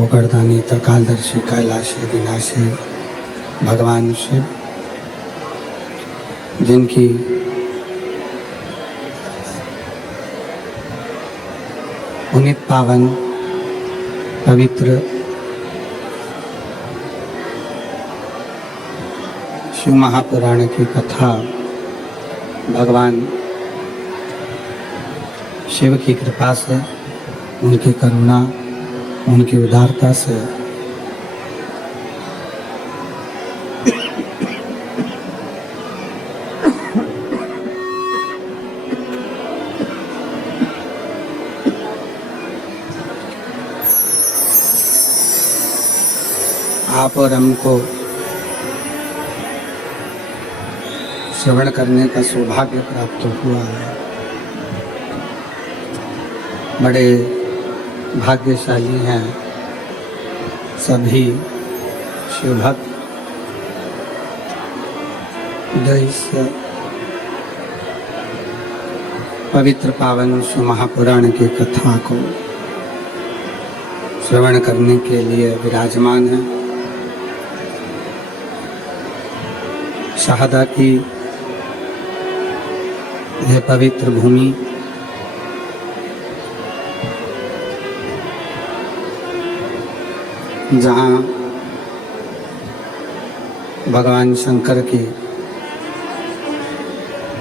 पोकड़दानी त्रिकालदर्शी कैलाशी विनाशी भगवान शिव, जिनकी पुनीत पावन पवित्र शिव महापुराण की कथा भगवान शिव की कृपा से, उनकी करुणा, उनकी उदारता से आप और हमको श्रवण करने का सौभाग्य प्राप्त हुआ है। बड़े भाग्यशाली हैं सभी शिवभक्त जो इस पवित्र पावन शिव महापुराण की कथा को श्रवण करने के लिए विराजमान हैं। शहादा की यह पवित्र भूमि जहाँ भगवान शंकर की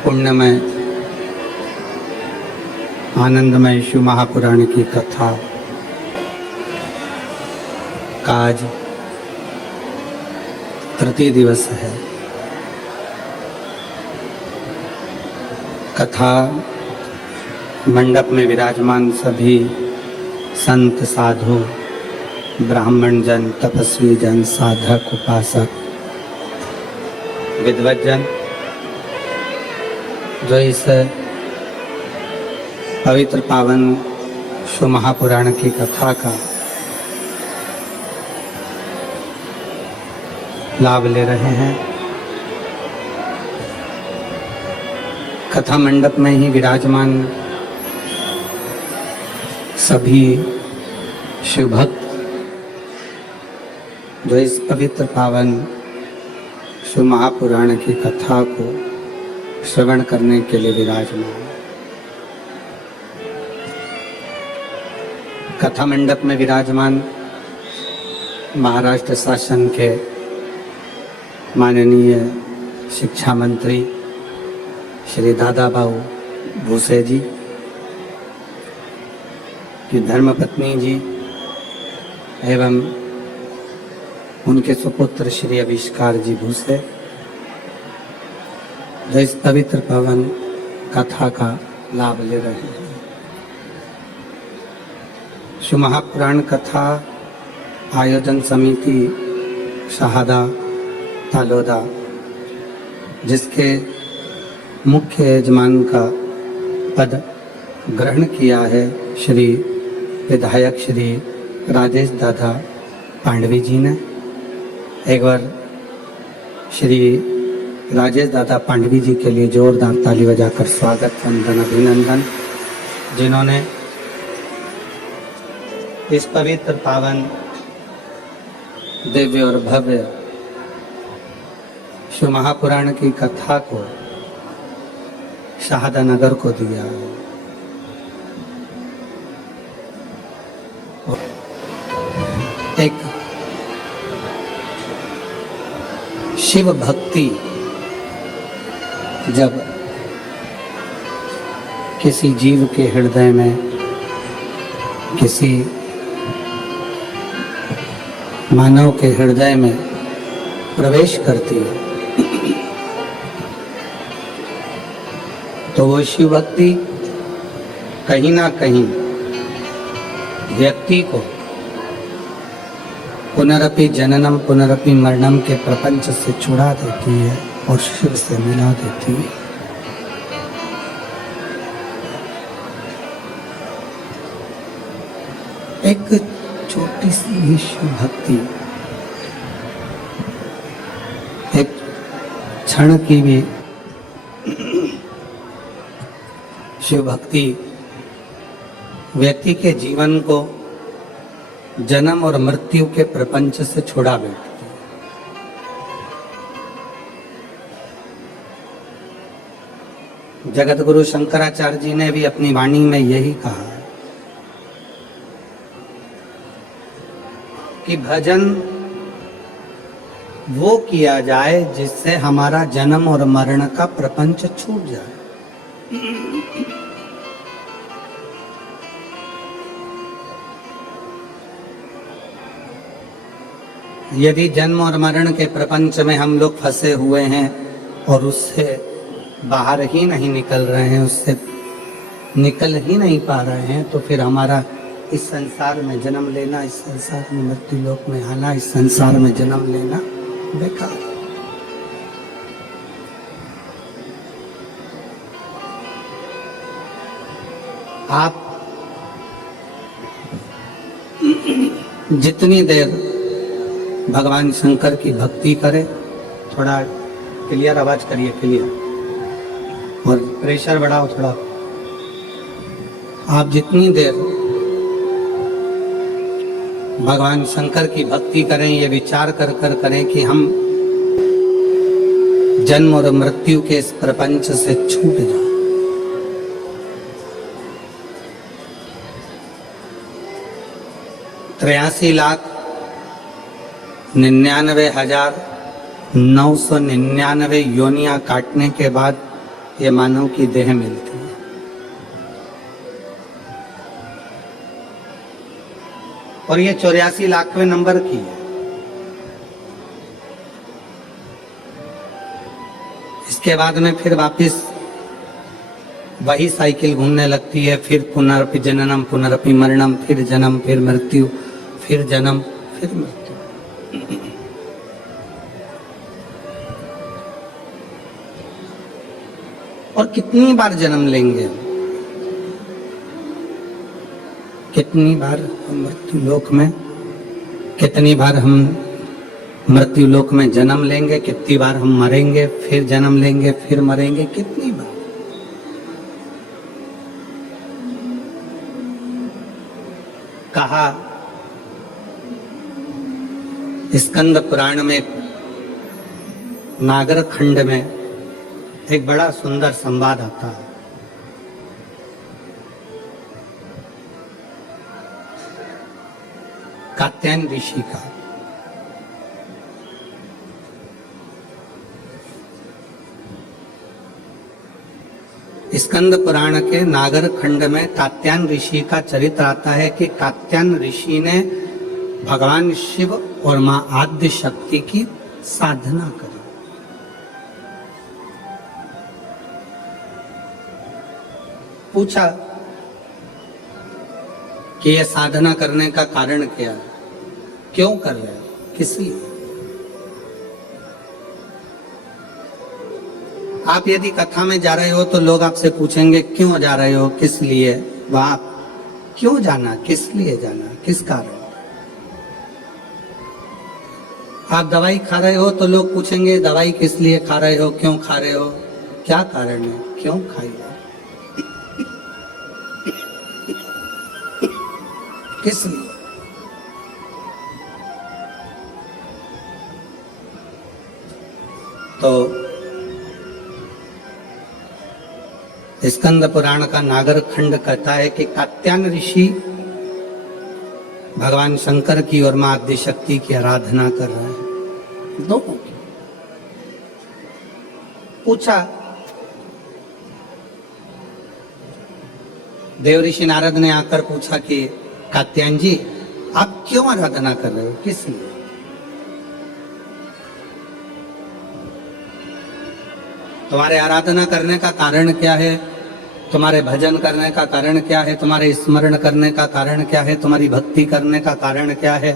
पुण्यमय आनंदमय शिव महापुराण की कथा का आज तृतीय दिवस है। कथा मंडप में विराजमान सभी संत साधु, ब्राह्मण जन, तपस्वी जन, साधक, उपासक, विद्वत जन जो इस पवित्र पावन शिव महापुराण की कथा का लाभ ले रहे हैं। कथा मंडप में ही विराजमान सभी शिव भक्त जो इस पवित्र पावन शिव महापुराण की कथा को श्रवण करने के लिए विराजमान। कथा मंडप में विराजमान महाराष्ट्र शासन के माननीय शिक्षा मंत्री श्री दादाबाऊ भूसे जी की धर्मपत्नी जी एवं उनके सुपुत्र श्री आविष्कार जी भूसे जो इस पवित्र पावन कथा का लाभ ले रहे हैं। शिव महापुराण कथा आयोजन समिति शहादा तालोदा, जिसके मुख्य यजमान का पद ग्रहण किया है श्री विधायक श्री राजेश दादा पांडवी जी ने। एक बार श्री राजेश दादा पांडवी जी के लिए जोरदार ताली बजाकर स्वागत, वंदन, अभिनंदन, जिन्होंने इस पवित्र पावन दिव्य और भव्य शिव महापुराण की कथा को शहादा नगर को दिया। एक शिव भक्ति जब किसी जीव के हृदय में, किसी मानव के हृदय में प्रवेश करती है तो वो शिव भक्ति कहीं ना कहीं व्यक्ति को पुनरपि जननम पुनरपि मरणम के प्रपंच से छुड़ा देती है और शिव से मिला देती है। एक छोटी सी ही शिव भक्ति, एक क्षण की भी शिव भक्ति व्यक्ति के जीवन को जन्म और मृत्यु के प्रपंच से छुड़ा बैठती है। जगत गुरु शंकराचार्य जी ने भी अपनी वाणी में यही कहा कि भजन वो किया जाए जिससे हमारा जन्म और मरण का प्रपंच छूट जाए। यदि जन्म और मरण के प्रपंच में हम लोग फंसे हुए हैं और उससे बाहर ही नहीं निकल रहे हैं, उससे निकल ही नहीं पा रहे हैं, तो फिर हमारा इस संसार में जन्म लेना, इस संसार में मृत्यु लोक में आना, इस संसार में जन्म लेना बेकार। आप जितनी देर भगवान शंकर की भक्ति करें, थोड़ा क्लियर आवाज करिए, क्लियर, और प्रेशर बढ़ाओ थोड़ा। आप जितनी देर भगवान शंकर की भक्ति करें, ये विचार कर कर करें कि हम जन्म और मृत्यु के इस प्रपंच से छूट जाए। त्र्यासी लाख 99,999 योनियां काटने के बाद ये मानव की देह मिलती है। और ये 84 लाखवें नंबर की है। इसके बाद में फिर वापस वही साइकिल घूमने लगती है, फिर पुनरपि जननम पुनरपि मरणम, फिर जन्म, फिर मृत्यु, फिर जन्म, फिर मृत्यु। और कितनी बार जन्म लेंगे, कितनी बार हम मृत्यु लोक में, कितनी बार हम मृत्यु लोक में जन्म लेंगे, कितनी बार हम मरेंगे, फिर जन्म लेंगे, फिर मरेंगे, कितनी बार। कहा स्कंद पुराण में नागर खंड में एक बड़ा सुंदर संवाद आता है। कात्यायन ऋषि का। स्कंद पुराण के नागर खंड में कात्यायन ऋषि का चरित्र आता है कि कात्यायन ऋषि ने भगवान शिव और मां आद्य शक्ति की साधना करी। पूछा कि यह साधना करने का कारण क्या है, क्यों कर रहे हो, किस लिए। आप यदि कथा में जा रहे हो तो लोग आपसे पूछेंगे क्यों जा रहे हो, किस लिए, वहां क्यों जाना, किस लिए जाना, किस कारण। आप दवाई खा रहे हो तो लोग पूछेंगे दवाई किस लिए खा रहे हो, क्यों खा रहे हो, क्या कारण है, क्यों खाई हो, किस लिए। तो स्कंद पुराण का नागर खंड कहता है कि कात्यायन ऋषि भगवान शंकर की और मां आद्य शक्ति की आराधना कर रहे हैं, दोनों की। पूछा, देव ऋषि नारद ने आकर पूछा कि कात्यायन जी आप क्यों आराधना कर रहे हो, किस लिए। तुम्हारे आराधना करने का कारण क्या है, तुम्हारे भजन करने का कारण क्या है, तुम्हारे स्मरण करने का कारण क्या है, तुम्हारी भक्ति करने का कारण क्या है,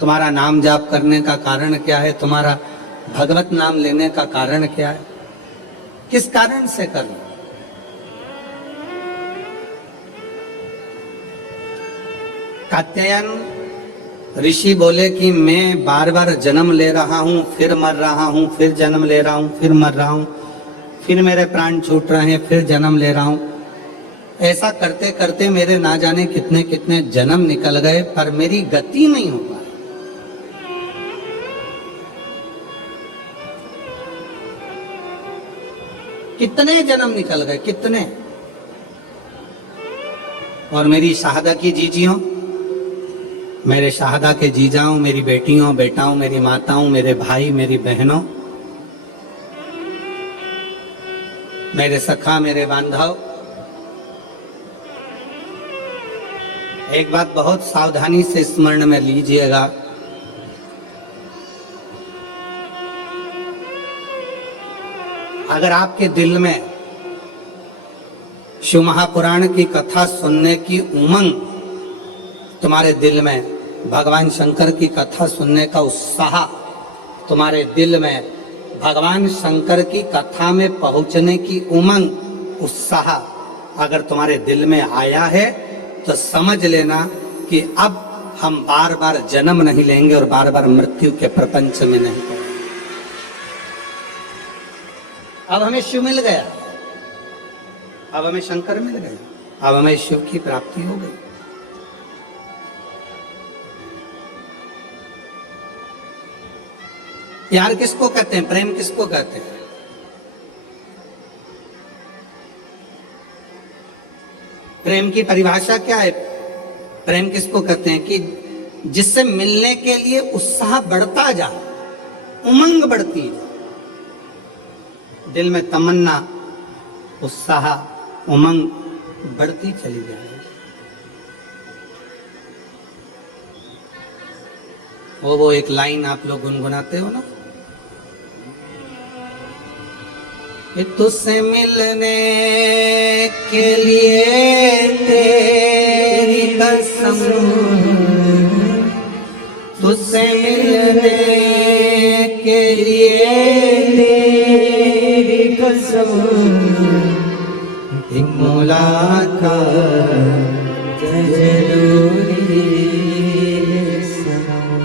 तुम्हारा नाम जाप करने का कारण क्या है, तुम्हारा भगवत नाम लेने का कारण क्या है, किस कारण से कर रहे हो। कात्यायन ऋषि बोले कि मैं बार बार जन्म ले रहा हूं, फिर मर रहा हूं, फिर जन्म ले रहा हूं, फिर मर रहा हूं, फिर मेरे प्राण छूट रहे हैं, फिर जन्म ले रहा हूं। ऐसा करते करते मेरे ना जाने कितने कितने जन्म निकल गए, पर मेरी गति नहीं हो पाई। कितने जन्म निकल गए, कितने। और मेरी शाहदा की जीजियों, मेरे शाहदा के जीजाओं, मेरी बेटियों बेटाओं, मेरी माताओं, मेरे भाई मेरी बहनों, मेरे सखा मेरे बांधव, एक बात बहुत सावधानी से स्मरण में लीजिएगा। अगर आपके दिल में शिव महापुराण की कथा सुनने की उमंग, तुम्हारे दिल में भगवान शंकर की कथा सुनने का उत्साह, तुम्हारे दिल में भगवान शंकर की कथा में पहुंचने की उमंग, उत्साह अगर तुम्हारे दिल में आया है तो समझ लेना कि अब हम बार बार जन्म नहीं लेंगे और बार बार मृत्यु के प्रपंच में नहीं पड़ेंगे। अब हमें शिव मिल गया, अब हमें शंकर मिल गए, अब हमें शिव की प्राप्ति हो गई। प्यार किसको कहते हैं, प्रेम किसको कहते हैं? प्रेम की परिभाषा क्या है? प्रेम किसको कहते हैं कि जिससे मिलने के लिए उत्साह बढ़ता जाए, उमंग बढ़ती जाए, दिल में तमन्ना, उत्साह, उमंग बढ़ती चली जाए। वो एक लाइन आप लोग गुनगुनाते हो ना, कि तुझसे मिलने के लिए तेरी कसम, तुझसे मिलने के लिए तेरी कसम, एक मुलाकात जरूरी है सनम,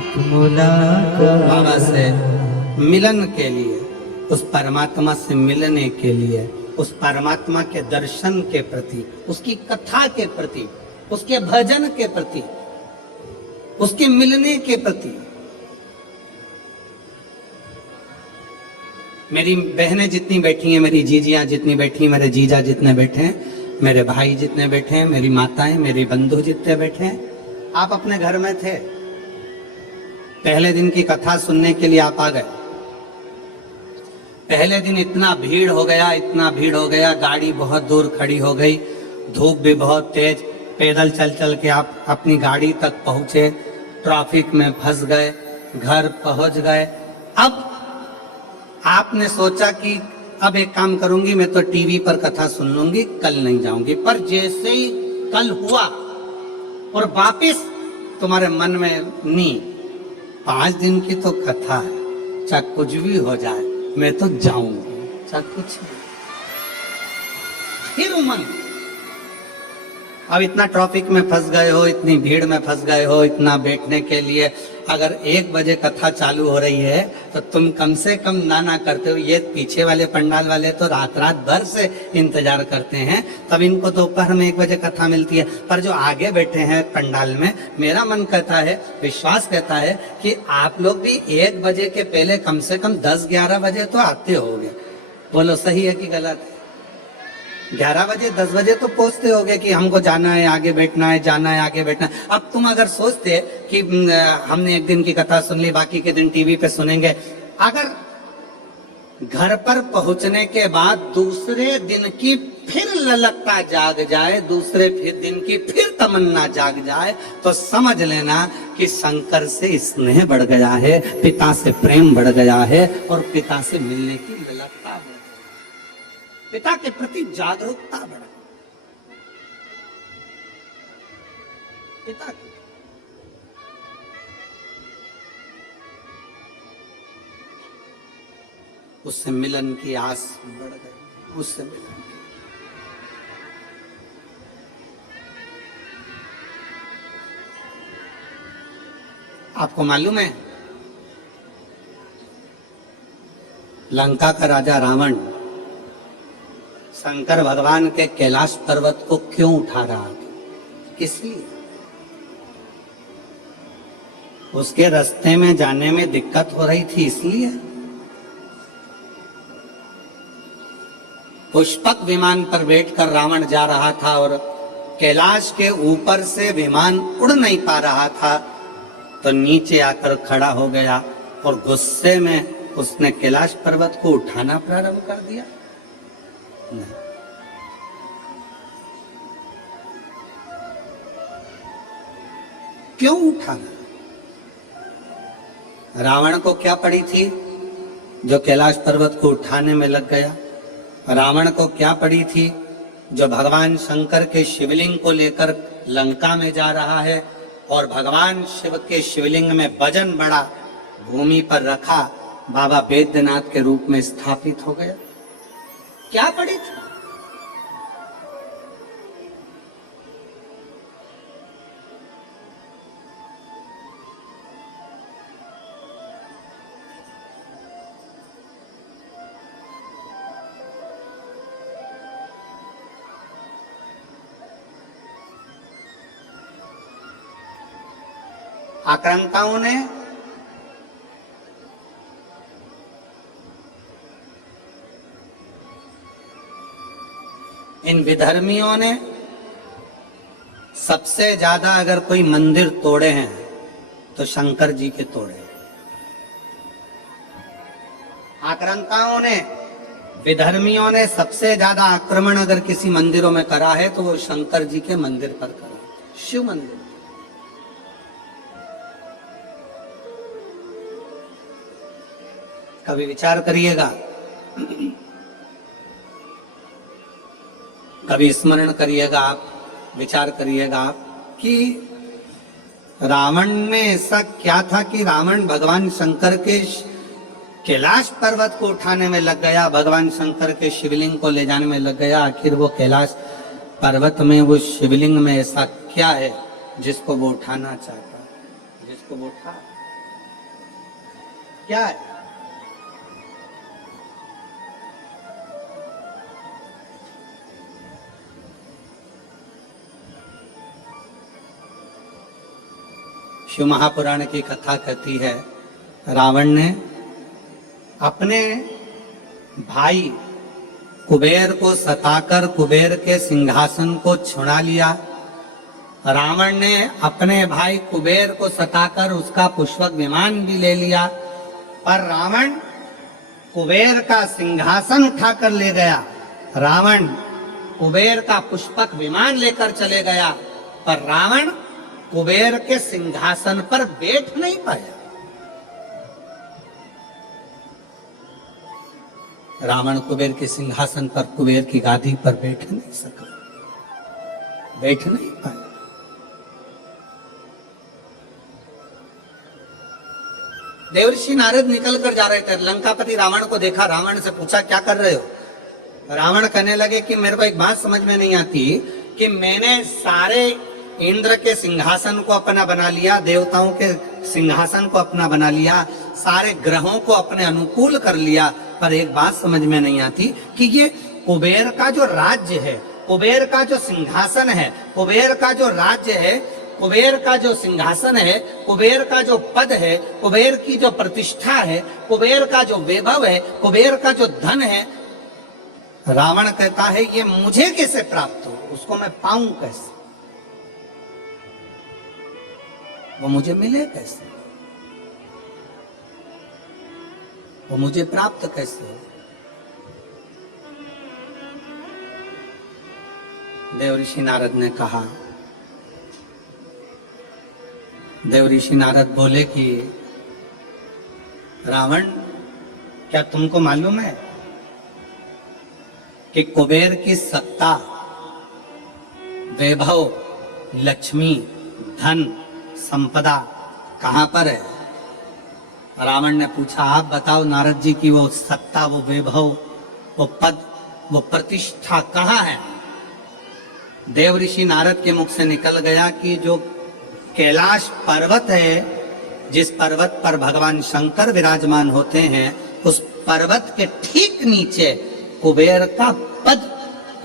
एक मुलाकात। बाबा से मिलन के लिए, उस परमात्मा से मिलने के लिए, उस परमात्मा के दर्शन के प्रति, उसकी कथा के प्रति, उसके भजन के प्रति, उसके मिलने के प्रति। मेरी बहनें जितनी बैठी हैं, मेरी जीजियां जितनी बैठी हैं, मेरे जीजा जितने बैठे हैं, मेरे भाई जितने बैठे हैं, मेरी माताएं, मेरे बंधु जितने बैठे हैं, आप अपने घर में थे, पहले दिन की कथा सुनने के लिए आप आ गए। पहले दिन इतना भीड़ हो गया, इतना भीड़ हो गया, गाड़ी बहुत दूर खड़ी हो गई, धूप भी बहुत तेज, पैदल चल चल के आप अपनी गाड़ी तक पहुंचे, ट्रैफिक में फंस गए, घर पहुंच गए। अब आपने सोचा कि अब एक काम करूंगी, मैं तो टीवी पर कथा सुन लूंगी, कल नहीं जाऊंगी। पर जैसे ही कल हुआ और वापिस तुम्हारे मन में नी, 5 दिन की तो कथा है, चाहे कुछ भी हो जाए मैं तो जाऊंगी, चाहे कुछ। फिर उमंग, अब इतना ट्रैफिक में फंस गए हो, इतनी भीड़ में फंस गए हो, इतना बैठने के लिए अगर 1 बजे कथा चालू हो रही है तो तुम कम से कम ना करते हो। ये पीछे वाले पंडाल वाले तो रात भर से इंतजार करते हैं, तब इनको दोपहर में 1 बजे कथा मिलती है। पर जो आगे बैठे हैं पंडाल में, मेरा मन कहता है, विश्वास कहता है कि आप लोग भी 1 बजे के पहले कम से कम 10-11 बजे तो आते होगे। बोलो सही है कि गलत है? 11 बजे 10 बजे तो पहुंचते होगे कि हमको जाना है, आगे बैठना है, जाना है, आगे बैठना है। अब तुम अगर सोचते कि हमने एक दिन की कथा सुन ली, बाकी के दिन टीवी पे सुनेंगे, अगर घर पर पहुंचने के बाद दूसरे दिन की फिर ललकता जाग जाए, दूसरे फिर दिन की फिर तमन्ना जाग जाए, तो समझ लेना कि शंकर से स्नेह बढ़ गया है, पिता से प्रेम बढ़ गया है और पिता से मिलने की ललकता है, पिता के प्रति जागरूकता बढ़ गई। पिता की उससे मिलन की आस बढ़ गई, उससे मिलन की। आपको मालूम है, लंका का राजा रावण शंकर भगवान के कैलाश पर्वत को क्यों उठा रहा था, किस लिए? उसके रास्ते में जाने में दिक्कत हो रही थी इसलिए। पुष्पक विमान पर बैठकर रावण जा रहा था और कैलाश के ऊपर से विमान उड़ नहीं पा रहा था, तो नीचे आकर खड़ा हो गया और गुस्से में उसने कैलाश पर्वत को उठाना प्रारंभ कर दिया। नहीं। क्यों उठाना? रावण को क्या पड़ी थी जो कैलाश पर्वत को उठाने में लग गया? रावण को क्या पड़ी थी जो भगवान शंकर के शिवलिंग को लेकर लंका में जा रहा है और भगवान शिव के शिवलिंग में वजन बड़ा भूमि पर रखा, बाबा बैद्यनाथ के रूप में स्थापित हो गया? क्या पड़ी थी? आक्रांताओं ने इन विधर्मियों ने सबसे ज्यादा अगर कोई मंदिर तोड़े हैं तो शंकर जी के तोड़े हैं। आक्रांताओं ने, विधर्मियों ने सबसे ज्यादा आक्रमण अगर किसी मंदिरों में करा है तो वो शंकर जी के मंदिर पर करा, शिव मंदिर। कभी विचार करिएगा, कभी स्मरण करिएगा आप, विचार करिएगा आप कि रावण में ऐसा क्या था कि रावण भगवान शंकर के कैलाश पर्वत को उठाने में लग गया, भगवान शंकर के शिवलिंग को ले जाने में लग गया। आखिर वो कैलाश पर्वत में, वो शिवलिंग में ऐसा क्या है जिसको वो उठाना चाहता है, जिसको वो उठा? क्या है? शिव महापुराण की कथा कहती है, रावण ने अपने भाई कुबेर को सताकर कुबेर के सिंहासन को छुड़ा लिया। रावण ने अपने भाई कुबेर को सताकर उसका पुष्पक विमान भी ले लिया, पर रावण कुबेर का सिंहासन उठाकर ले गया। रावण कुबेर का पुष्पक विमान लेकर चले गया, पर रावण कुबेर के सिंहासन पर बैठ नहीं पाया। रावण कुबेर के सिंहासन पर, कुबेर की गादी पर बैठ नहीं सका, बैठ नहीं पाया। देवर्षि नारद निकल कर जा रहे थे, लंकापति रावण को देखा, रावण से पूछा क्या कर रहे हो? रावण कहने लगे कि मेरे को एक बात समझ में नहीं आती कि मैंने सारे इंद्र के सिंहासन को अपना बना लिया, देवताओं के सिंहासन को अपना बना लिया, सारे ग्रहों को अपने अनुकूल कर लिया, पर एक बात समझ में नहीं आती कि ये कुबेर का जो राज्य है, कुबेर का जो सिंहासन है, कुबेर का जो राज्य है, कुबेर का जो सिंहासन है, कुबेर का जो पद है, कुबेर की जो प्रतिष्ठा है, कुबेर का जो वैभव है, कुबेर का जो धन है, रावण कहता है ये मुझे कैसे प्राप्त हो, उसको मैं पाऊं कैसे, वो मुझे मिले कैसे, वो मुझे प्राप्त कैसे हो? देवऋषि नारद ने कहा, देवऋषि नारद बोले कि रावण, क्या तुमको मालूम है कि कुबेर की सत्ता, वैभव, लक्ष्मी, धन, संपदा कहां पर है? रावण ने पूछा, आप बताओ नारद जी की वो सत्ता, वो वैभव, वो पद, वो प्रतिष्ठा कहां है? देवऋषि नारद के मुख से निकल गया कि जो कैलाश पर्वत है, जिस पर्वत पर भगवान शंकर विराजमान होते हैं, उस पर्वत के ठीक नीचे कुबेर का पद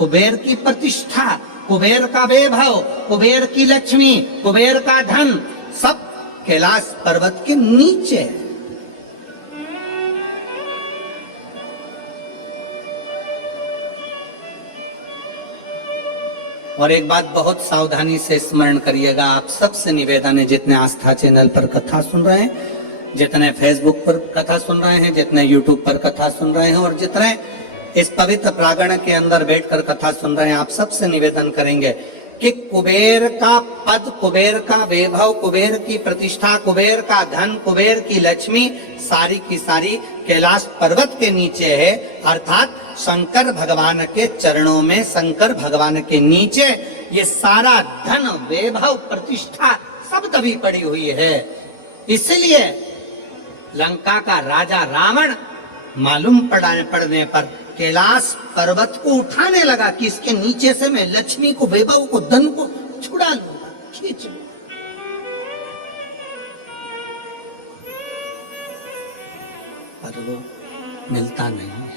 कुबेर की प्रतिष्ठा, कुबेर का वैभव, कुबेर की लक्ष्मी, कुबेर का धन सब कैलाश पर्वत के नीचे है। और एक बात बहुत सावधानी से स्मरण करिएगा, आप सबसे निवेदन है, जितने आस्था चैनल पर कथा सुन रहे हैं, जितने फेसबुक पर कथा सुन रहे हैं, जितने यूट्यूब पर कथा सुन रहे हैं और जितने इस पवित्र प्रांगण के अंदर बैठकर कथा सुन रहे हैं, आप सबसे निवेदन करेंगे कि कुबेर का पद, कुबेर का वैभव, कुबेर की प्रतिष्ठा, कुबेर का धन, कुबेर की लक्ष्मी सारी की सारी कैलाश पर्वत के नीचे है। अर्थात शंकर भगवान के चरणों में, शंकर भगवान के नीचे ये सारा धन, वैभव, प्रतिष्ठा सब दबी पड़ी हुई है। इसलिए लंका का राजा रावण मालूम पड़ने पर कैलाश पर्वत को उठाने लगा कि इसके नीचे से मैं लक्ष्मी को, वैभव को, धन को छुड़ा लूंगा, खींच लूंगा। पर वो मिलता नहीं है,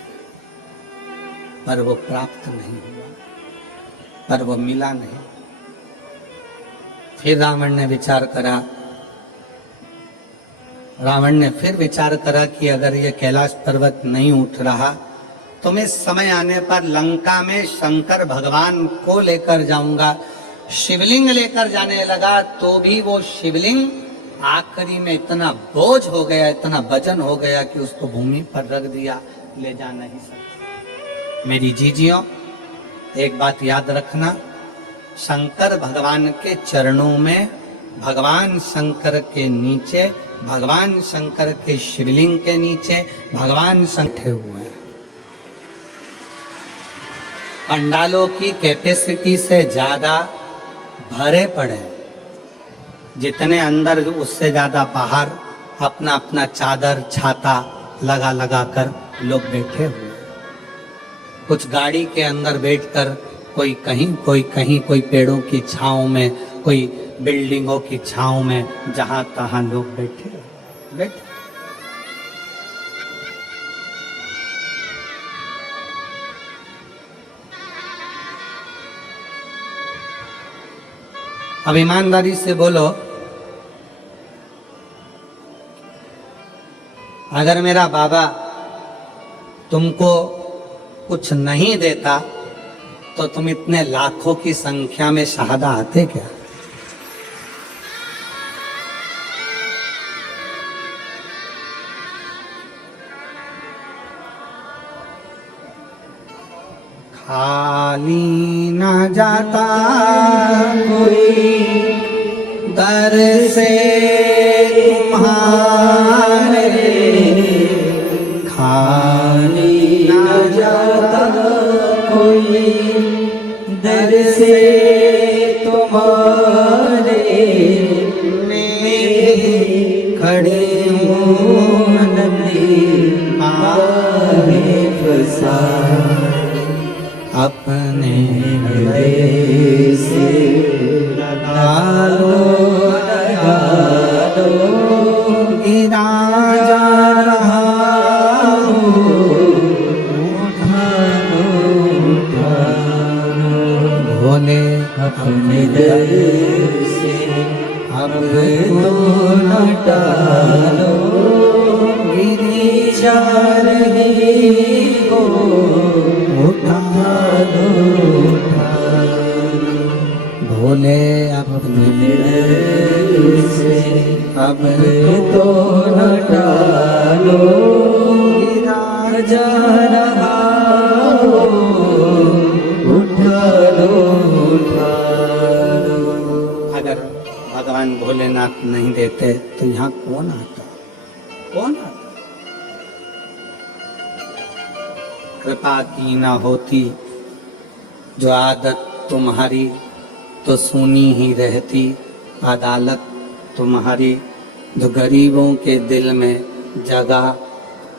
पर वो प्राप्त नहीं हुआ, पर वो मिला नहीं। फिर रावण ने विचार करा, रावण ने फिर विचार करा कि अगर ये कैलाश पर्वत नहीं उठ रहा तो मैं समय आने पर लंका में शंकर भगवान को लेकर जाऊंगा। शिवलिंग लेकर जाने लगा तो भी वो शिवलिंग आखिरी में इतना बोझ हो गया, इतना वजन हो गया कि उसको भूमि पर रख दिया, ले जा नहीं सकता। मेरी जीजियों, एक बात याद रखना, शंकर भगवान के चरणों में, भगवान शंकर के नीचे, भगवान शंकर के शिवलिंग के नीचे भगवान शंकर हुए हैं। पंडालों की कैपेसिटी से ज्यादा भरे पड़े, जितने अंदर उससे ज्यादा बाहर अपना अपना चादर छाता लगा लगा कर लोग बैठे हुए। कुछ गाड़ी के अंदर बैठकर कोई कहीं, कोई कहीं, कोई पेड़ों की छांव में, कोई बिल्डिंगों की छांव में, जहां तहां लोग बैठे। अब ईमानदारी से बोलो, अगर मेरा बाबा तुमको कुछ नहीं देता तो तुम इतने लाखों की संख्या में शहादा आते क्या? खाली न जाता कोई दर से तुम्हारे, खाली न जाता कोई दर से तुम्हारे, मैं खड़ी हूँ नदी में फंसा, अपने हृदय से लगा लो, गिरा जा रहा हूँ, उठा लो, भोले अपने हृदय से अब तो न टालो, गिरी जा रही हो, उठा लो, भोले अपने हृदय से अब तो न टालो, गिरा जा रहा हो, उठा लो। अगर भगवान भोलेनाथ नहीं देते तो यहाँ कौन आता? कौन आता? कृपा की ना होती जो आदत तुम्हारी तो सुनी ही रहती अदालत तुम्हारी, जो गरीबों के दिल में जगह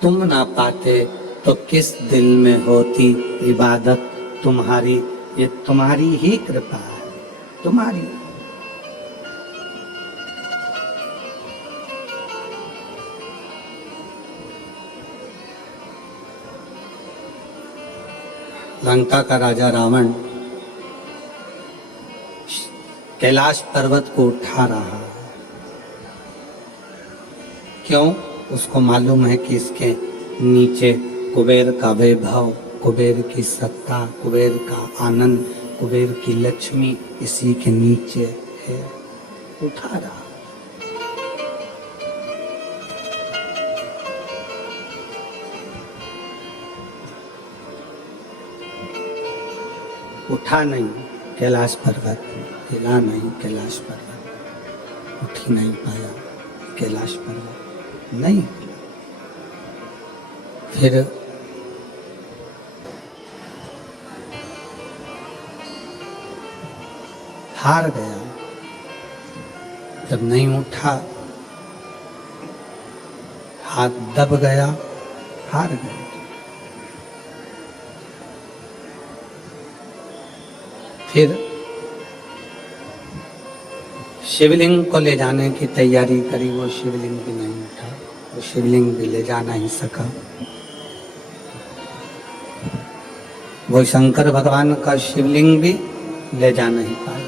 तुम ना पाते तो किस दिल में होती इबादत तुम्हारी। ये तुम्हारी ही कृपा है, तुम्हारी। लंका का राजा रावण कैलाश पर्वत को उठा रहा है। क्यों? उसको मालूम है कि इसके नीचे कुबेर का वैभव, कुबेर की सत्ता, कुबेर का आनंद, कुबेर की लक्ष्मी इसी के नीचे है। उठा रहा। उठा नहीं कैलाश पर्वत, हिला नहीं कैलाश पर्वत, उठ ही नहीं पाया कैलाश पर्वत, नहीं। फिर हार गया। जब नहीं उठा, हाथ दब गया, हार गया। फिर शिवलिंग को ले जाने की तैयारी करी, वो शिवलिंग भी नहीं उठा, वो शिवलिंग भी ले जा नहीं सका। वो शंकर भगवान का शिवलिंग भी ले जा नहीं पाया।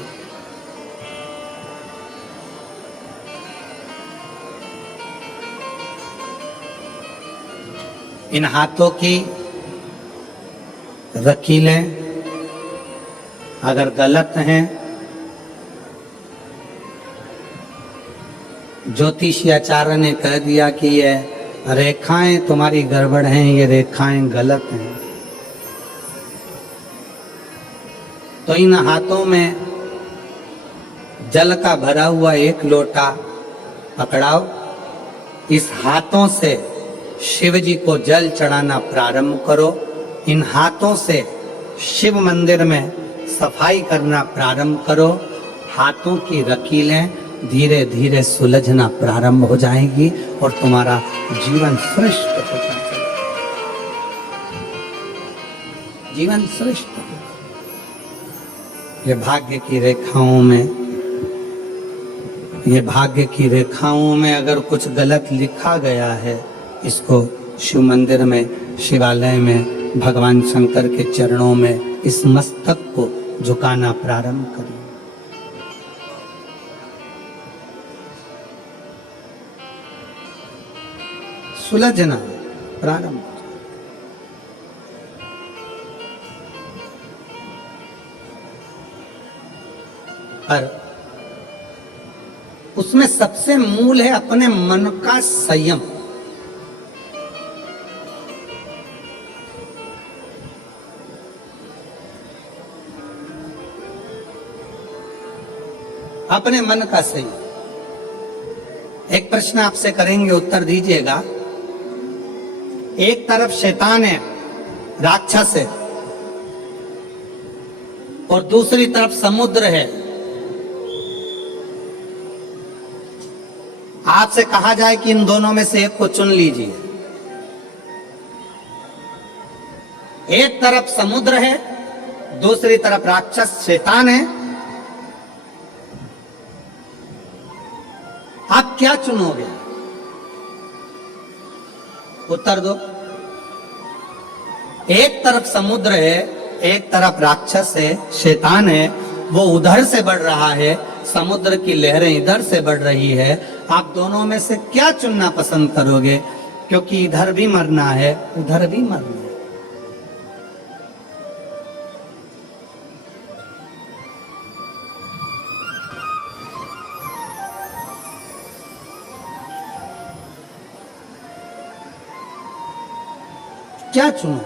इन हाथों की रकीलें अगर गलत हैं, ज्योतिषाचार्य ने कह दिया कि ये रेखाएं तुम्हारी गड़बड़ हैं, ये रेखाएं गलत हैं, तो इन हाथों में जल का भरा हुआ एक लोटा पकड़ाओ। इस हाथों से शिव जी को जल चढ़ाना प्रारंभ करो। इन हाथों से शिव मंदिर में सफाई करना प्रारंभ करो। हाथों की रकीलें धीरे धीरे सुलझना प्रारंभ हो जाएगी और तुम्हारा जीवन श्रेष्ठ होता चलेगा। जीवन श्रेष्ठ। ये भाग्य की रेखाओं में, ये भाग्य की रेखाओं में अगर कुछ गलत लिखा गया है, इसको शिव मंदिर में, शिवालय में, भगवान शंकर के चरणों में इस मस्तक को झुकाना प्रारंभ करिए। सुलझना प्रारंभ। पर उसमें सबसे मूल है अपने मन का संयम। अपने मन का संयम। एक प्रश्न आपसे करेंगे, उत्तर दीजिएगा। एक तरफ शैतान है, राक्षस है, और दूसरी तरफ समुद्र है। आपसे कहा जाए कि इन दोनों में से एक को चुन लीजिए। एक तरफ समुद्र है, दूसरी तरफ राक्षस शैतान है। आप क्या चुनोगे? उत्तर दो। एक तरफ समुद्र है, एक तरफ राक्षस है, शैतान है, वो उधर से बढ़ रहा है, समुद्र की लहरें इधर से बढ़ रही है। आप दोनों में से क्या चुनना पसंद करोगे? क्योंकि इधर भी मरना है, उधर भी मरना है। क्या चुनो?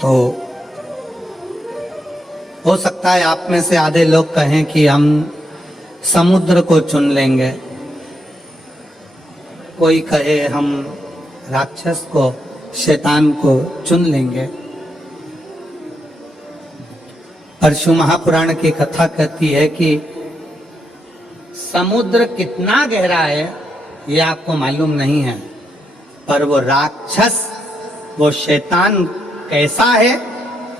तो हो सकता है आप में से आधे लोग कहें कि हम समुद्र को चुन लेंगे, कोई कहे हम राक्षस को, शैतान को चुन लेंगे। परशु महापुराण की कथा कहती है कि समुद्र कितना गहरा है ये आपको मालूम नहीं है, पर वो राक्षस, वो शैतान कैसा है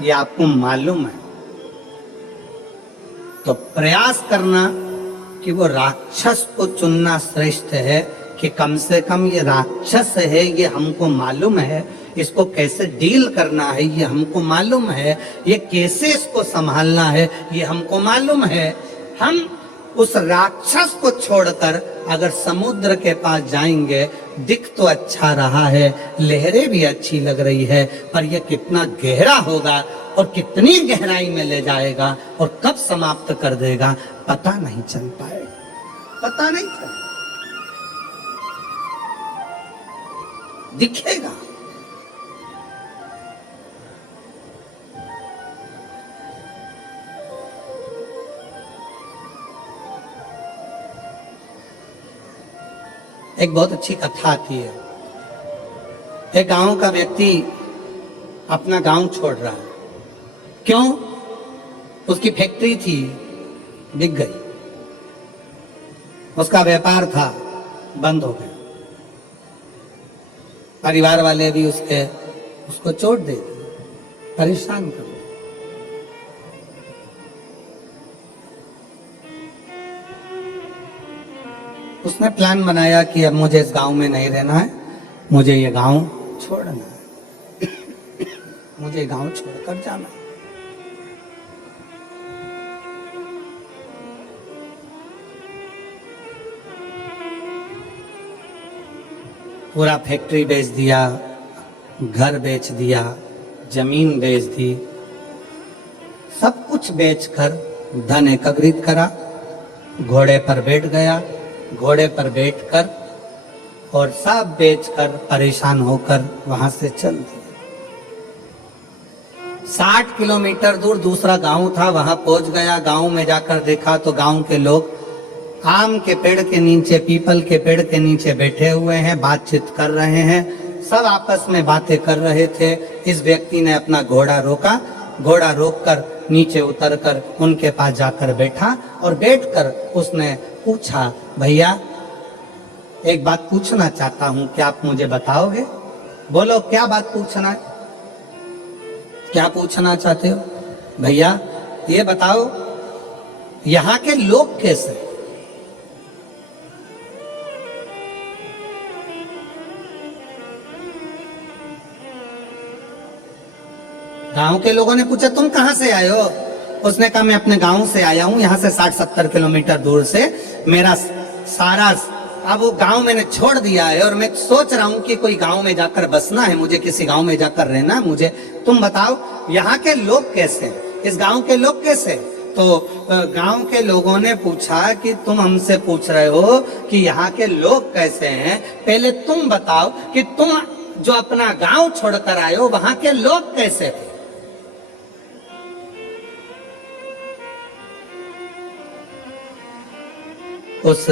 ये आपको मालूम है। तो प्रयास करना कि वो राक्षस को चुनना श्रेष्ठ है कि कम से कम ये राक्षस है, ये हमको मालूम है, इसको कैसे डील करना है ये हमको मालूम है, ये कैसे इसको संभालना है ये हमको मालूम है। हम उस राक्षस को छोड़कर अगर समुद्र के पास जाएंगे, दिख तो अच्छा रहा है, लहरें भी अच्छी लग रही है, पर यह कितना गहरा होगा और कितनी गहराई में ले जाएगा और कब समाप्त कर देगा पता नहीं चल पाएगा, पता नहीं चल दिखेगा। एक बहुत अच्छी कथा आती है। एक गांव का व्यक्ति अपना गांव छोड़ रहा है। क्यों? उसकी फैक्ट्री थी, बिक गई, उसका व्यापार था, बंद हो गया, परिवार वाले भी उसको चोट दे दी, परेशान कर दिया। उसने प्लान बनाया कि अब मुझे इस गांव में नहीं रहना है, मुझे ये गांव छोड़ना है, मुझे गांव छोड़कर जाना है। पूरा फैक्ट्री बेच दिया, घर बेच दिया, जमीन बेच दी, सब कुछ बेचकर धन एकत्रित करा, घोड़े पर बैठ गया, घोड़े पर बैठकर और सब बेचकर परेशान होकर वहां से चल दिया। 60 किलोमीटर दूर दूसरा गांव था, वहां पहुंच गया। गांव में जाकर देखा तो गांव के लोग आम के पेड़ के नीचे, पीपल के पेड़ के नीचे बैठे हुए हैं, बातचीत कर रहे हैं, सब आपस में बातें कर रहे थे। इस व्यक्ति ने अपना घोड़ा रोका, घोड़ा रोककर नीचे उतरकर उनके पास जाकर बैठा और बैठकर उसने पूछा, भैया एक बात पूछना चाहता हूं, क्या आप मुझे बताओगे? बोलो क्या बात पूछना है, क्या पूछना चाहते हो? भैया ये बताओ यहां के लोग कैसे? गांव के लोगों ने पूछा तुम कहां से आए हो? उसने कहा मैं अपने गांव से आया हूं, यहां से 60-70 किलोमीटर दूर से। मेरा सारा अब वो गांव मैंने छोड़ दिया है और मैं सोच रहा हूं कि कोई गांव में जाकर बसना है, मुझे किसी गांव में जाकर रहना है। मुझे तुम बताओ यहाँ के लोग कैसे, इस गांव के लोग कैसे? तो गांव के लोगों ने पूछा कि तुम हमसे पूछ रहे हो कि यहाँ के लोग कैसे हैं, पहले तुम बताओ कि तुम जो अपना गांव छोड़कर आए हो वहां के लोग कैसे थे? उस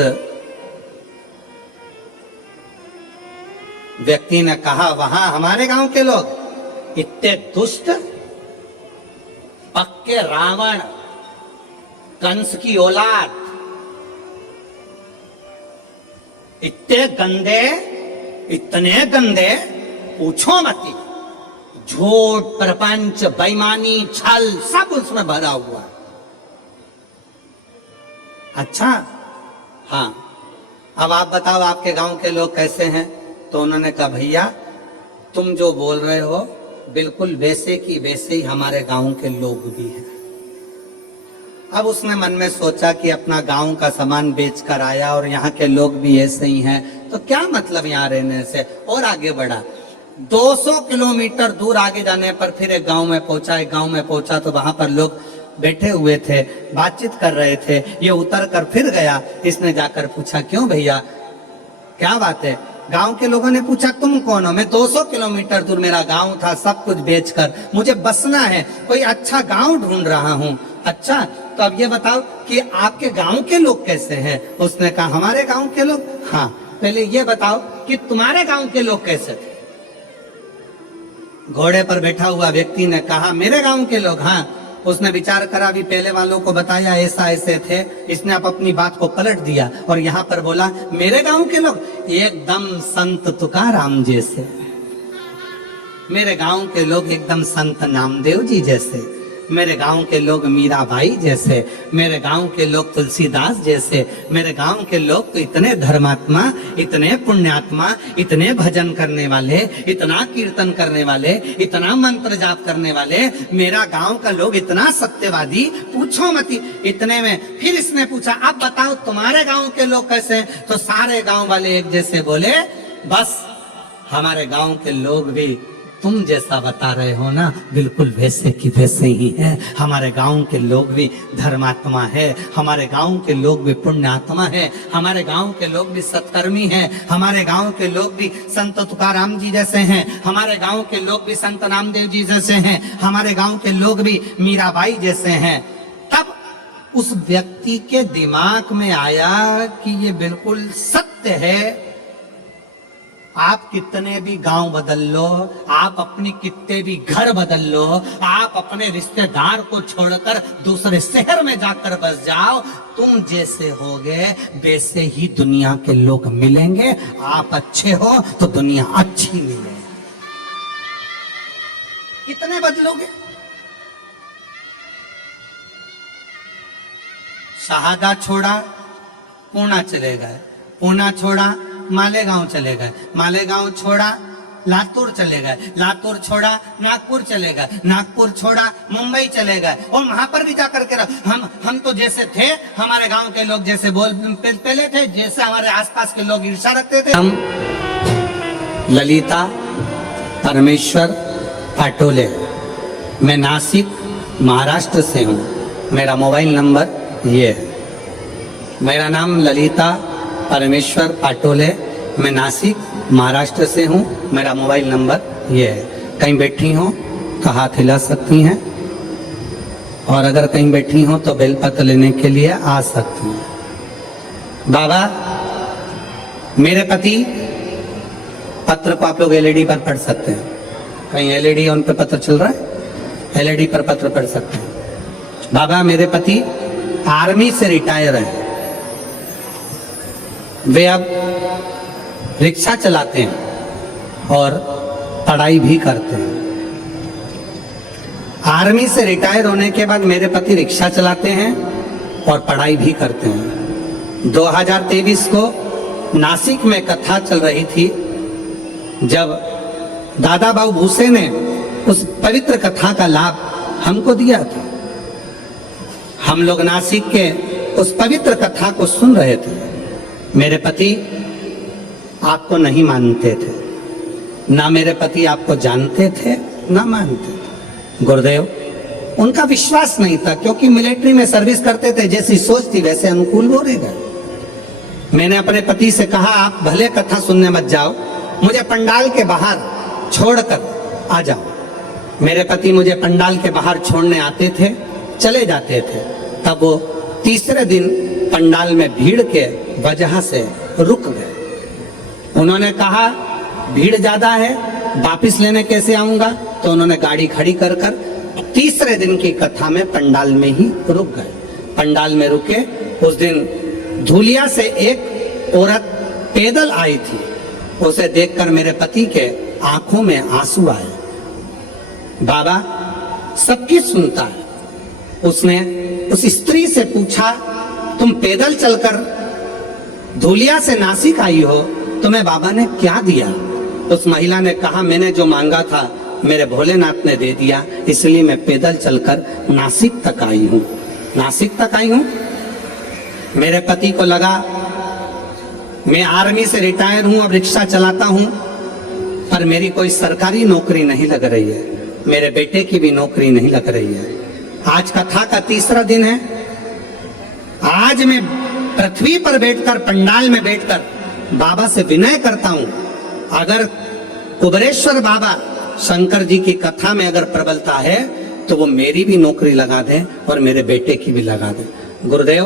व्यक्ति ने कहा वहां हमारे गांव के लोग इतने दुष्ट, पक्के रावण, कंस की औलाद, इतने गंदे पूछो मत। झूठ, प्रपंच, बेईमानी, छल सब उसमें भरा हुआ। अच्छा हाँ, अब आप बताओ आपके गांव के लोग कैसे हैं? तो उन्होंने कहा भैया तुम जो बोल रहे हो बिल्कुल वैसे की वैसे ही हमारे गांव के लोग भी हैं। अब उसने मन में सोचा कि अपना गांव का सामान बेचकर आया और यहाँ के लोग भी ऐसे ही हैं, तो क्या मतलब यहाँ रहने से। और आगे बढ़ा, 200 किलोमीटर दूर आगे जाने पर फिर एक गांव में पहुंचा। एक गांव में पहुंचा तो वहां पर लोग बैठे हुए थे, बातचीत कर रहे थे। ये उतर कर फिर गया, इसने जाकर पूछा क्यों भैया क्या बात है? गांव के लोगों ने पूछा तुम कौन हो? मैं 200 किलोमीटर दूर मेरा गांव था, सब कुछ बेचकर मुझे बसना है, कोई अच्छा गांव ढूंढ रहा हूं। अच्छा तो अब ये बताओ कि आपके गांव के लोग कैसे हैं? उसने कहा हमारे गांव के लोग, हाँ पहले ये बताओ कि तुम्हारे गांव के लोग कैसे थे? घोड़े पर बैठा हुआ व्यक्ति ने कहा मेरे गांव के लोग, हाँ। उसने विचार करा, भी पहले वालों को बताया ऐसा ऐसे थे, इसने अब अपनी बात को पलट दिया और यहाँ पर बोला मेरे गांव के लोग एकदम संत तुकाराम जैसे, मेरे गांव के लोग एकदम संत नामदेव जी जैसे। मेरे गांव के लोग मीराबाई जैसे, मेरे गांव के लोग तुलसीदास जैसे, मेरे गांव के लोग तो इतने धर्मात्मा, इतने पुण्यात्मा, इतने भजन करने वाले, इतना कीर्तन करने वाले, इतना मंत्र जाप करने वाले, मेरा गांव का लोग इतना सत्यवादी, पूछो मत। इतने में फिर इसने पूछा, अब बताओ तुम्हारे गांव के लोग कैसे हैं? तो सारे गांव वाले एक जैसे बोले, बस हमारे गांव के लोग भी तुम जैसा बता रहे हो ना, बिल्कुल वैसे की वैसे ही है। हमारे गांव के लोग भी धर्मात्मा है, हमारे गांव के लोग भी पुण्यात्मा है, हमारे गांव के लोग भी सत्कर्मी हैं, हमारे गांव के लोग भी संत तुकाराम जी जैसे हैं, हमारे गांव के लोग भी संत नामदेव जी जैसे हैं, हमारे गांव के लोग भी मीराबाई जैसे हैं। तब उस व्यक्ति के दिमाग में आया कि ये बिल्कुल सत्य है। आप कितने भी गांव बदल लो, आप अपनी कितने भी घर बदल लो, आप अपने रिश्तेदार को छोड़कर दूसरे शहर में जाकर बस जाओ, तुम जैसे होगे वैसे ही दुनिया के लोग मिलेंगे। आप अच्छे हो तो दुनिया अच्छी मिलेगी। कितने बदलोगे? शहादा छोड़ा, पूना चले गए, पूना छोड़ा, मालेगांव चले गए, मालेगांव छोड़ा, लातूर चले गए, लातूर छोड़ा, नागपुर चले गए, नागपुर छोड़ा, मुंबई चले गए, और वहां पर भी जाकर के हम तो जैसे थे, हमारे गांव के लोग जैसे पहले थे, जैसे हमारे आसपास के लोग ईर्ष्या रखते थे। हम ललिता परमेश्वर पाटोले, मैं नासिक महाराष्ट्र से हूँ। मेरा मोबाइल नंबर ये है। मेरा नाम ललिता परमेश्वर पाटोले, मैं नासिक महाराष्ट्र से हूँ। मेरा मोबाइल नंबर ये है। कहीं बैठी हो तो हाथ हिला सकती हैं, और अगर कहीं बैठी हो तो बेलपत्र लेने के लिए आ सकती हैं। बाबा, मेरे पति, पत्र को आप लोग एलईडी पर पढ़ सकते हैं। कहीं एलईडी उन पर पत्र चल रहा है, एलईडी पर पत्र पढ़ सकते हैं। बाबा, मेरे पति आर्मी से रिटायर हैं। वे अब रिक्शा चलाते हैं और पढ़ाई भी करते हैं। आर्मी से रिटायर होने के बाद मेरे पति रिक्शा चलाते हैं और पढ़ाई भी करते हैं। 2023 को नासिक में कथा चल रही थी, जब दादा बाबू भूसे ने उस पवित्र कथा का लाभ हमको दिया था। हम लोग नासिक के उस पवित्र कथा को सुन रहे थे। मेरे पति आपको नहीं मानते थे, ना मेरे पति आपको जानते थे ना मानते थे। गुरुदेव, उनका विश्वास नहीं था, क्योंकि मिलिट्री में सर्विस करते थे, जैसी सोच थी वैसे अनुकूल हो रहेगा। मैंने अपने पति से कहा, आप भले कथा सुनने मत जाओ, मुझे पंडाल के बाहर छोड़कर आ जाओ। मेरे पति मुझे पंडाल के बाहर छोड़ने आते थे, चले जाते थे। तब वो तीसरे दिन पंडाल में भीड़ के वजह से रुक गए। उन्होंने कहा, भीड़ ज्यादा है, वापिस लेने कैसे आऊंगा? तो उन्होंने गाड़ी खड़ी कर तीसरे दिन की कथा में पंडाल में ही रुक गए। पंडाल में रुके। उस दिन धूलिया से एक औरत पैदल आई थी। उसे देखकर मेरे पति के आंखों में आंसू आए। बाबा सबकी सुनता है। उसने उस स्त्री से पूछा, तुम पैदल चलकर धूलिया से नासिक आई हो, तुम्हें बाबा ने क्या दिया? उस महिला ने कहा, मैंने जो मांगा था मेरे भोलेनाथ ने दे दिया, इसलिए मैं पैदल चलकर नासिक तक आई हूँ। नासिक तक आई हूँ। मेरे पति को लगा मैं आर्मी से रिटायर हूँ, अब रिक्शा चलाता हूँ, पर मेरी कोई सरकारी नौकरी नहीं लग रही है, मेरे बेटे की भी नौकरी नहीं लग रही है। आज कथा का तीसरा दिन है। आज मैं पृथ्वी पर बैठकर, पंडाल में बैठकर बाबा से विनय करता हूं, अगर कुबरेश्वर बाबा शंकर जी की कथा में अगर प्रबलता है तो वो मेरी भी नौकरी लगा दें और मेरे बेटे की भी लगा दें। गुरुदेव,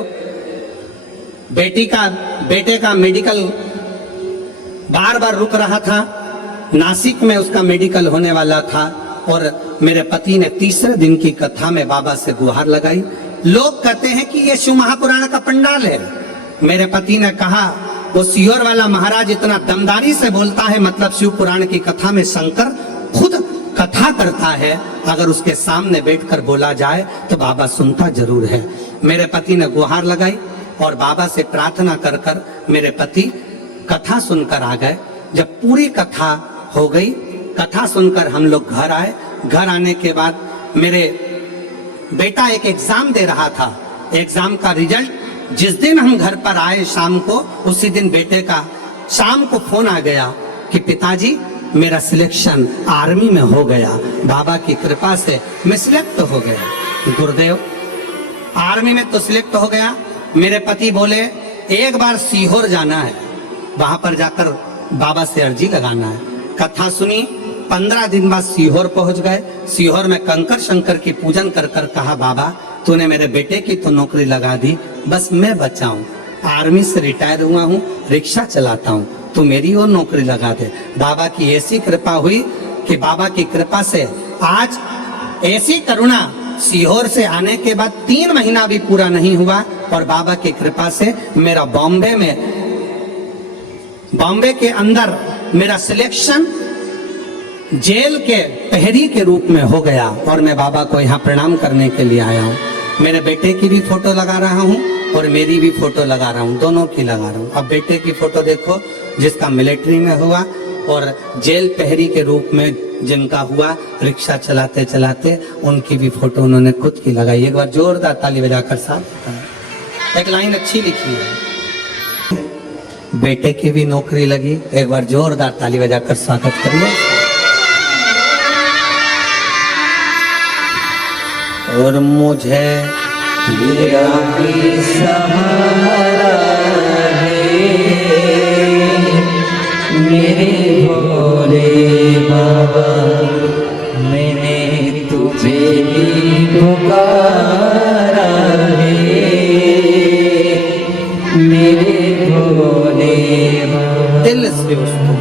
बेटे का मेडिकल बार बार रुक रहा था, नासिक में उसका मेडिकल होने वाला था, और मेरे पति ने तीसरे दिन की कथा में बाबा से गुहार लगाई। लोग कहते हैं कि ये शिव महापुराण का पंडाल है। मेरे पति ने कहा, वो सियोर वाला महाराज इतना दमदारी से बोलता है, मतलब शिव पुराण की कथा में शंकर खुद कथा करता है, अगर उसके सामने बैठकर बोला जाए तो बाबा सुनता जरूर है। मेरे पति ने गुहार लगाई और बाबा से प्रार्थना कर कर मेरे पति कथा सुनकर आ गए। जब पूरी कथा हो गई, कथा सुनकर हम लोग घर आए। घर आने के बाद मेरे बेटा एक एग्जाम दे रहा था, एग्जाम का रिजल्ट जिस दिन हम घर पर आए शाम को, उसी दिन बेटे का शाम को फोन आ गया कि पिताजी मेरा सिलेक्शन आर्मी में हो गया, बाबा की कृपा से मैं सिलेक्ट हो गया। गुरुदेव, आर्मी में तो सिलेक्ट हो गया। मेरे पति बोले एक बार सीहोर जाना है, वहां पर जाकर बाबा से अर्जी लगाना है। कथा सुनी, 15 दिन बाद सीहोर पहुंच गए। सीहोर में कंकर शंकर की पूजन कर कर कहा, बाबा तूने मेरे बेटे की तो नौकरी लगा दी, बस मैं बचा हूं, आर्मी से रिटायर हुआ हूं, रिक्शा चलाता हूं, तू मेरी और नौकरी लगा दे। बाबा की ऐसी कृपा हुई कि बाबा की कृपा से आज ऐसी करुणा, सीहोर से आने के बाद 3 महीना भी पूरा नहीं हुआ और बाबा की कृपा से मेरा बॉम्बे के अंदर मेरा सिलेक्शन जेल के प्रहरी के रूप में हो गया और मैं बाबा को यहाँ प्रणाम करने के लिए आया हूँ। मेरे बेटे की भी फोटो लगा रहा हूँ और मेरी भी फोटो लगा रहा हूँ, दोनों की लगा रहा हूँ। अब बेटे की फोटो देखो जिसका मिलिट्री में हुआ और जेल प्रहरी के रूप में जिनका हुआ रिक्शा चलाते चलाते, उनकी भी फोटो उन्होंने खुद की लगाई। एक बार जोरदार ताली बजाकर साथ एक लाइन अच्छी लिखी है, बेटे की भी नौकरी लगी, एक बार जोरदार ताली बजाकर स्वागत करिए। और मुझे तेरा भी सहारा है मेरे भोले बाबा, मैंने तुझे ही पुकारा है मेरे भोले बाबा। दिल से उसको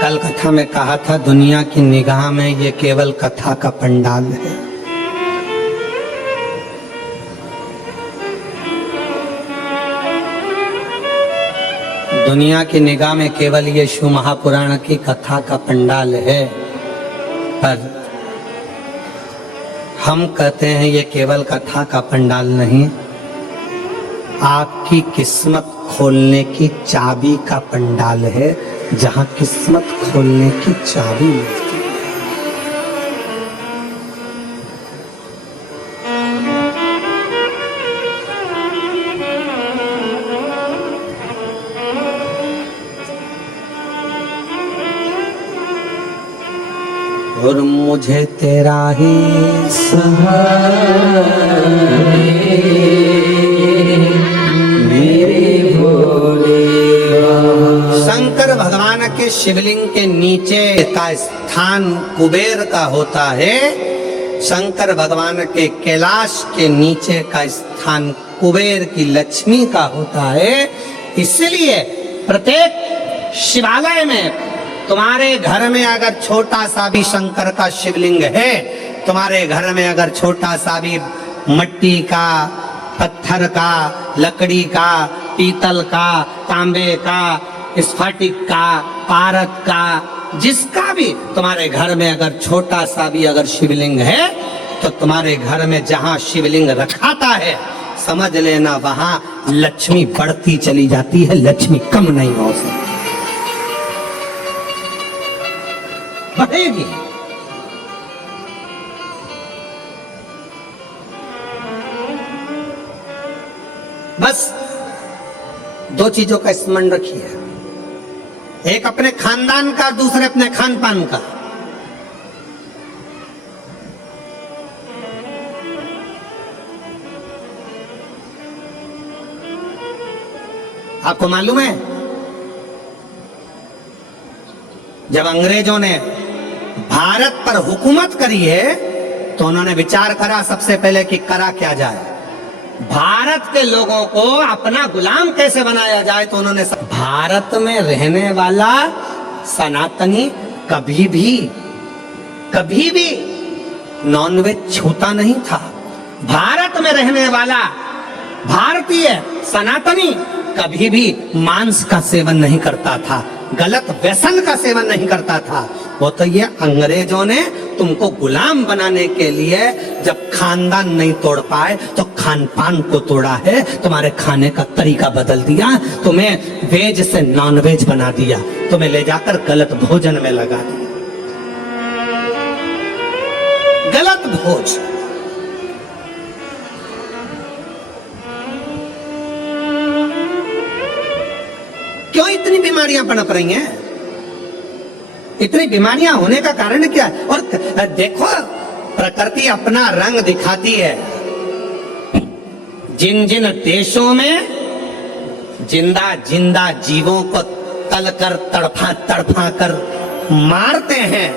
कल कथा में कहा था, दुनिया की निगाह में ये केवल कथा का पंडाल है। दुनिया की निगाह में केवल ये शिव महापुराण की कथा का पंडाल है, पर हम कहते हैं ये केवल कथा का पंडाल नहीं, आपकी किस्मत खोलने की चाबी का पंडाल है, जहां किस्मत खोलने की चाबी मिलती है। और मुझे तेरा ही सहारा मेरे भोले बाबा। शंकर भगवान के शिवलिंग के नीचे का स्थान कुबेर का होता है, शंकर भगवान के कैलाश के नीचे का स्थान कुबेर की लक्ष्मी का होता है। इसलिए प्रत्येक शिवालय में तुम्हारे घर में अगर छोटा सा भी शंकर का शिवलिंग है, तुम्हारे घर में अगर छोटा सा भी मट्टी का, पत्थर का, लकड़ी का, पीतल का, तांबे का, स्फटिक का, पारद का, जिसका भी तुम्हारे घर में अगर छोटा सा भी अगर शिवलिंग है, तो तुम्हारे घर में जहां शिवलिंग रखाता है, समझ लेना वहां लक्ष्मी बढ़ती चली जाती है, लक्ष्मी कम नहीं हो सकती, बढ़ेगी। बस 2 चीजों का स्मरण रखिए, एक अपने खानदान का, दूसरे अपने खान पान का। आपको मालूम है जब अंग्रेजों ने भारत पर हुकूमत करी है तो उन्होंने विचार करा सबसे पहले कि करा क्या जाए, भारत के लोगों को अपना गुलाम कैसे बनाया जाए। तो उन्होंने भारत में रहने वाला सनातनी कभी भी नॉनवेज छूता नहीं था। भारत में रहने वाला भारतीय सनातनी कभी भी मांस का सेवन नहीं करता था। गलत व्यसन का सेवन नहीं करता था। वो तो ये अंग्रेजों ने तुमको गुलाम बनाने के लिए जब खानदान नहीं तोड़ पाए तो खान पान को तोड़ा है, तुम्हारे खाने का तरीका बदल दिया, तुम्हें वेज से नॉन वेज बना दिया, तुम्हें ले जाकर गलत भोजन में लगा दिया। गलत भोज। क्यों इतनी बीमारियां पनप रही हैं? इतनी बीमारियां होने का कारण क्या है? और देखो, प्रकृति अपना रंग दिखाती है। जिन जिन देशों में जिंदा जिंदा जीवों को तलकर तड़फा तड़फा कर मारते हैं,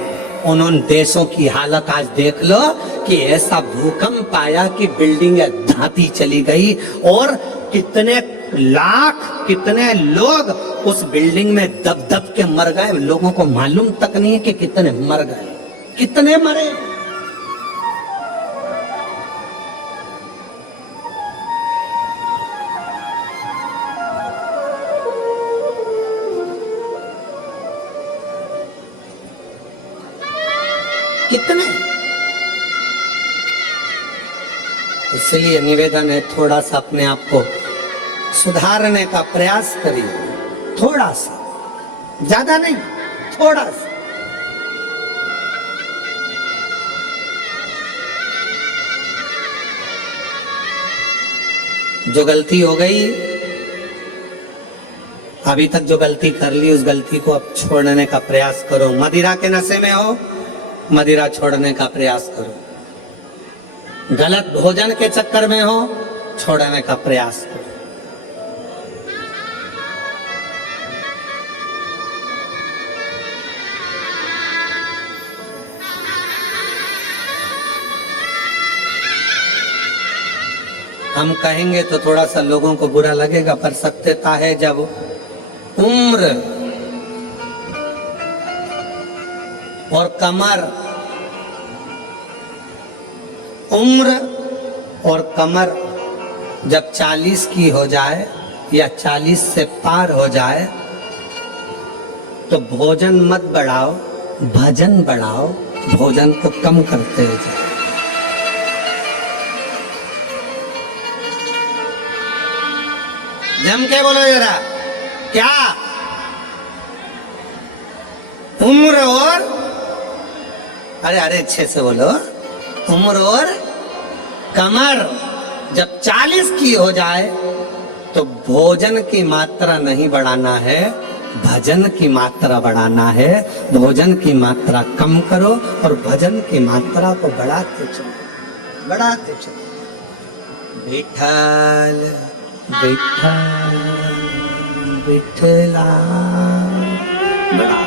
उन देशों की हालत आज देख लो कि ऐसा भूकंप आया कि बिल्डिंग धाती चली गई और कितने लाख कितने लोग उस बिल्डिंग में दब दब के मर गए। लोगों को मालूम तक नहीं है कि कितने मर गए, कितने मरे। कितने। इसलिए निवेदन है, थोड़ा सा अपने आप को सुधारने का प्रयास करिए, थोड़ा सा, ज्यादा नहीं, थोड़ा सा। जो गलती हो गई, अभी तक जो गलती कर ली, उस गलती को अब छोड़ने का प्रयास करो। मदिरा के नशे में हो, मदिरा छोड़ने का प्रयास करो। गलत भोजन के चक्कर में हो, छोड़ने का प्रयास करो। हम कहेंगे तो थोड़ा सा लोगों को बुरा लगेगा, पर सत्यता है, जब उम्र और कमर, उम्र और कमर जब 40 की हो जाए या 40 से पार हो जाए तो भोजन मत बढ़ाओ, भजन बढ़ाओ, भोजन को कम करते जाओ। जम के बोलो जरा, क्या? उम्र और, अरे अरे अच्छे से बोलो, उम्र और कमर जब 40 की हो जाए तो भोजन की मात्रा नहीं बढ़ाना है, भजन की मात्रा बढ़ाना है। भोजन की मात्रा कम करो और भजन की मात्रा को बढ़ाते चलो, बढ़ाते चलो। विठल विठल विठला, बढ़ा।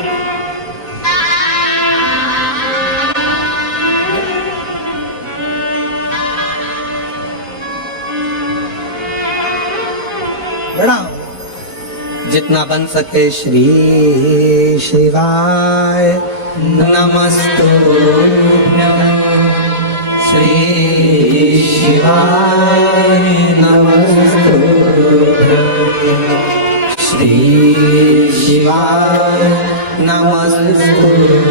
बढ़ाओ जितना बन सके। श्री शिवाय नमस्तुभ्यं, श्री शिवाय नमस्तुभ्यं, श्री शिवाय नमस्तुभ्यं,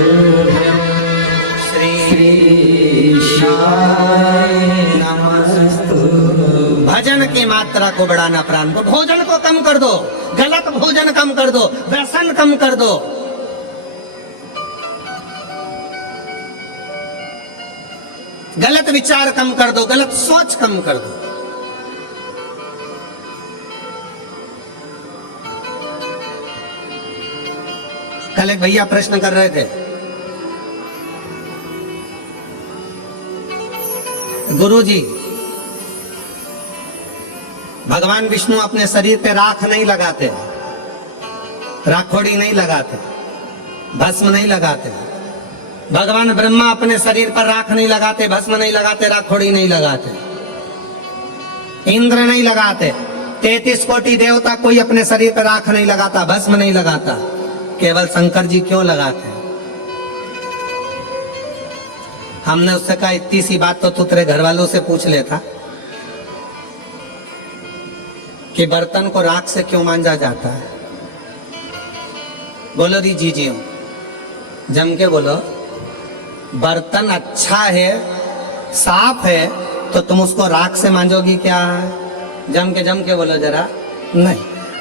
श्री शिवाय नमस्तुभ्यं। भजन की मात्रा को बढ़ाना, प्राण को, भोजन को कम कर दो, गलत भोजन कम कर दो, व्यसन कम कर दो। गलत विचार कम कर दो, गलत सोच कम कर दो। कल एक भैया प्रश्न कर रहे थे, गुरुजी भगवान विष्णु अपने शरीर पे राख नहीं लगाते, राखोड़ी नहीं लगाते, भस्म नहीं लगाते। भगवान ब्रह्मा अपने शरीर पर राख नहीं लगाते, भस्म नहीं लगाते, राखोड़ी नहीं लगाते। इंद्र नहीं लगाते। 33 कोटि देवता कोई अपने शरीर पर राख नहीं लगाता, भस्म नहीं लगाता। केवल शंकर जी क्यों लगाते? हमने उससे कहा, इतनी सी बात तो तू तेरे घर वालों से पूछ लेता कि बर्तन को राख से क्यों मांजा जाता है। बोलो दी जी जी जम के बोलो। बर्तन अच्छा है, साफ है, तो तुम उसको राख से मांजोगी क्या? जम के बोलो जरा। नहीं,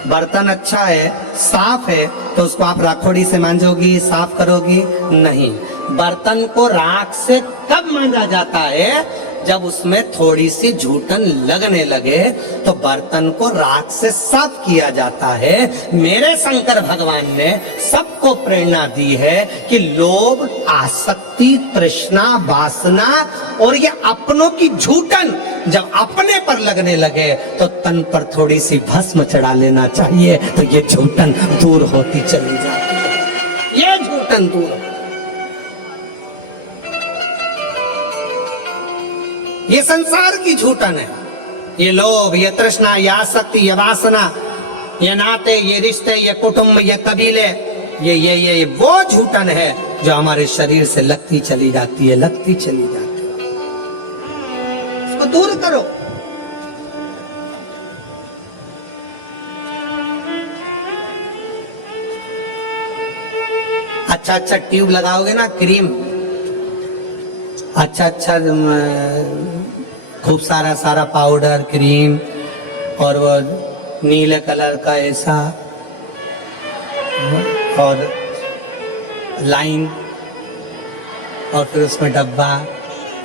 बर्तन अच्छा है, साफ है, तो उसको आप राखोड़ी से मांजोगी, साफ करोगी? नहीं। बर्तन को राख से कब मांजा जाता है? जब उसमें थोड़ी सी झूठन लगने लगे तो बर्तन को राख से साफ किया जाता है। मेरे शंकर भगवान ने सबको प्रेरणा दी है कि लोभ, आसक्ति, तृष्णा, वासना और ये अपनों की झूठन जब अपने पर लगने लगे तो तन पर थोड़ी सी भस्म चढ़ा लेना चाहिए, तो ये झूठन दूर होती चली जाती है। ये झूठन दूर, ये संसार की झूठन है। ये लोभ, ये तृष्णा, ये आसक्ति, ये वासना, ये नाते, ये रिश्ते, ये कुटुंब, ये कबीले, ये वो झूठन है जो हमारे शरीर से लगती चली जाती है, लगती चली जाती है। इसको दूर करो। अच्छा अच्छा ट्यूब लगाओगे ना, क्रीम, अच्छा अच्छा खूब सारा सारा पाउडर, क्रीम, और वो नीले कलर का ऐसा, और लाइन, और फिर उसमें डब्बा,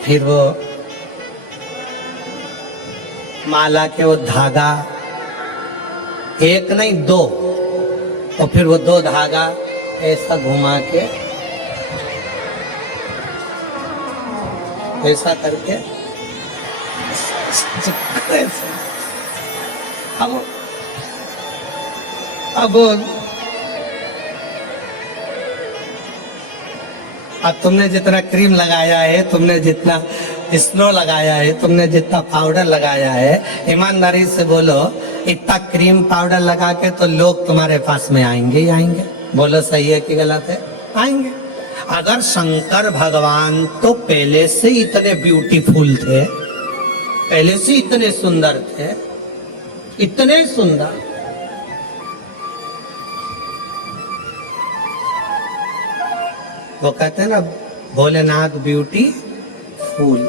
फिर वो माला के वो धागा, एक नहीं दो, और फिर वो दो धागा ऐसा घुमा के ऐसा करके अब तुमने जितना क्रीम लगाया है, तुमने जितना स्नो लगाया है, तुमने जितना पाउडर लगाया है, ईमानदारी से बोलो, इतना क्रीम पाउडर लगा के तो लोग तुम्हारे पास में आएंगे ही आएंगे। बोलो सही है कि गलत है? आएंगे। अगर शंकर भगवान तो पहले से इतने ब्यूटीफुल थे, पहले से इतने सुंदर थे, इतने सुंदर, वो कहते हैं ना भोलेनाथ ब्यूटी फूल,